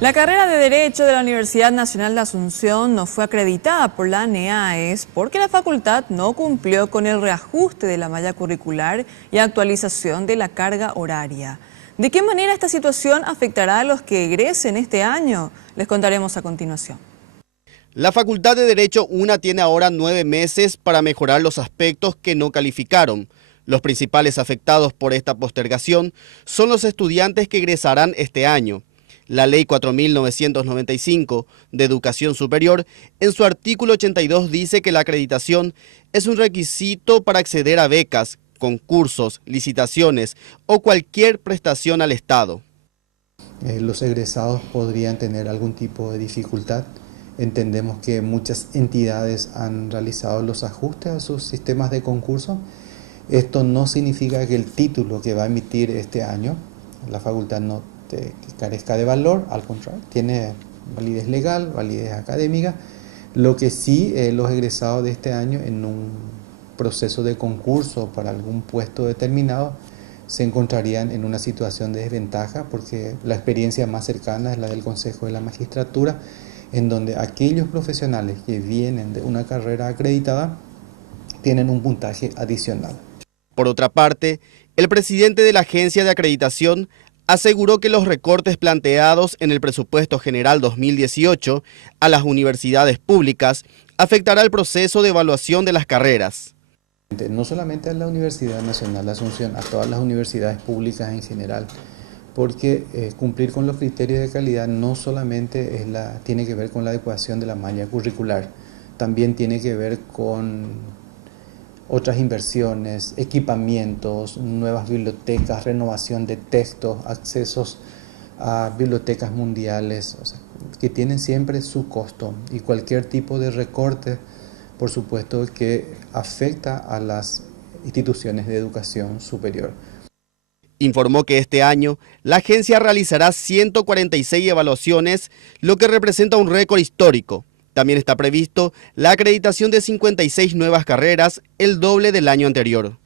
La carrera de Derecho de la Universidad Nacional de Asunción no fue acreditada por la ANEAES porque la facultad no cumplió con el reajuste de la malla curricular y actualización de la carga horaria. ¿De qué manera esta situación afectará a los que egresen este año? Les contaremos a continuación. La Facultad de Derecho UNA tiene ahora 9 meses para mejorar los aspectos que no calificaron. Los principales afectados por esta postergación son los estudiantes que egresarán este año. La Ley 4.995 de Educación Superior, en su artículo 82 dice que la acreditación es un requisito para acceder a becas, concursos, licitaciones o cualquier prestación al Estado. Los egresados podrían tener algún tipo de dificultad. Entendemos que muchas entidades han realizado los ajustes a sus sistemas de concurso. Esto no significa que el título que va a emitir este año, la facultad no que carezca de valor, al contrario, tiene validez legal, validez académica. Lo que sí, los egresados de este año en un proceso de concurso para algún puesto determinado se encontrarían en una situación de desventaja porque la experiencia más cercana es la del Consejo de la Magistratura, en donde aquellos profesionales que vienen de una carrera acreditada tienen un puntaje adicional. Por otra parte, el presidente de la Agencia de Acreditación aseguró que los recortes planteados en el presupuesto general 2018 a las universidades públicas afectará el proceso de evaluación de las carreras. No solamente a la Universidad Nacional de Asunción, a todas las universidades públicas en general, porque cumplir con los criterios de calidad no solamente tiene que ver con la adecuación de la malla curricular, también tiene que ver con otras inversiones, equipamientos, nuevas bibliotecas, renovación de textos, accesos a bibliotecas mundiales, que tienen siempre su costo, y cualquier tipo de recorte, por supuesto, que afecta a las instituciones de educación superior. Informó que este año la agencia realizará 146 evaluaciones, lo que representa un récord histórico. También está previsto la acreditación de 56 nuevas carreras, el doble del año anterior.